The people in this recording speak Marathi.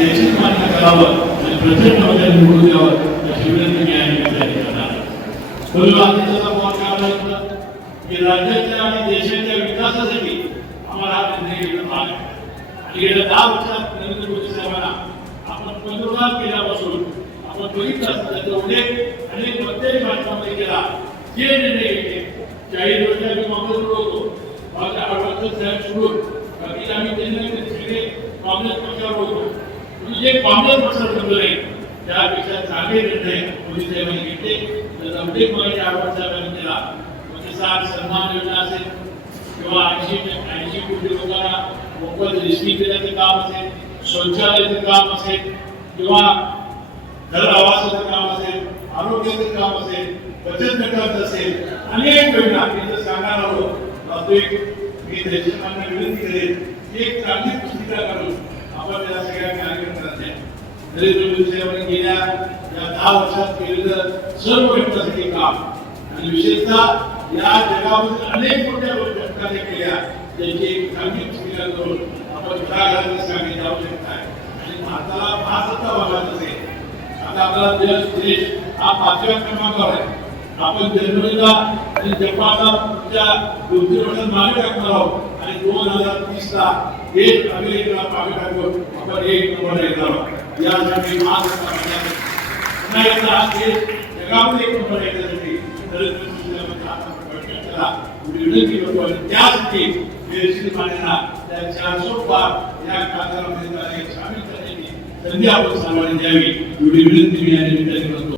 देशात मान्य करावं आणि प्रचंड मताने निवडून द्यावं अशी विनंती मी या निमित्ताने करणार. म्हणून आम्ही त्याचा मोठ काढला की राज्याच्या आणि देशाच्या विकासासाठी आम्हाला हा निर्णय घेणं भाग आहे. आणि गेल्या 10 वर्षात नरेंद्र मोदी साहेबांना आपण पंतप्रधान केल्यापासून आपण बघितलं असतं त्याचा उल्लेख अनेक प्रत्येक भाषणामध्ये केला. जे निर्णय घेतले 40 वर्ष आम्ही काँग्रेसवर होतो, माझ्या आठवड्यात साहेब सोडून बाकी आम्ही सगळे काँग्रेस पक्षावर होतो. जे काँग्रेस पक्षावर ठरलं नाही त्यापेक्षा चांगले निर्णय मोदी साहेबांनी घेतले. त्याचा उल्लेख मला आठवड्यात साहेबांनी केला. किसान सन्मान योजना असेल किंवा 80 कोटी लोकांना मोफत रेशनिंग देण्याचं काम असेल, शौचालयाचं काम असेल किंवा घर आवासाचं काम असेल, आरोग्याचं काम असेल, बचत गटाचं असेल, अनेक योजना मी सांगणार आहोत. मी देशपांना विनंती करेन की एक चांगली पुस्तिका करून आपण त्या सगळ्या कार्यक्रम करत आहे. नरेंद्र मोदी साहेबांनी गेल्या या 10 वर्षात केलेलं सर्व घटकांसाठी काम आणि विशेषतः या जगामध्ये अनेक मोठ्या घटकाने केल्या त्याची एक चांगली पुस्तिका करून आपण घराघरात सांगण्याची आवश्यकता आहे. आणि भारताला महासत्ता बनवायचं असेल. आता आपला देश हा 5व्या क्रमांकावर आहे. आपण जर्मनीला आणि जपानला पुढच्या 2-3 वर्षात मागे टाकणार आहोत आणि 2030ला देश अमेरिकेला मागे टाकून आपण 1 नंबरला येणार आहोत. यासाठी महासत्ता पुन्हा एकदा हा देश जगामध्ये 1 नंबर येण्यासाठी नरेंद्र मोदी विनंती करतो आणि त्यासाठी त्या 400 पार या कार्यक्रमामध्ये सामील करण्याची संधी आपण सर्वांनी द्यावी एवढी विनंती मी या निमित्ताने करतो.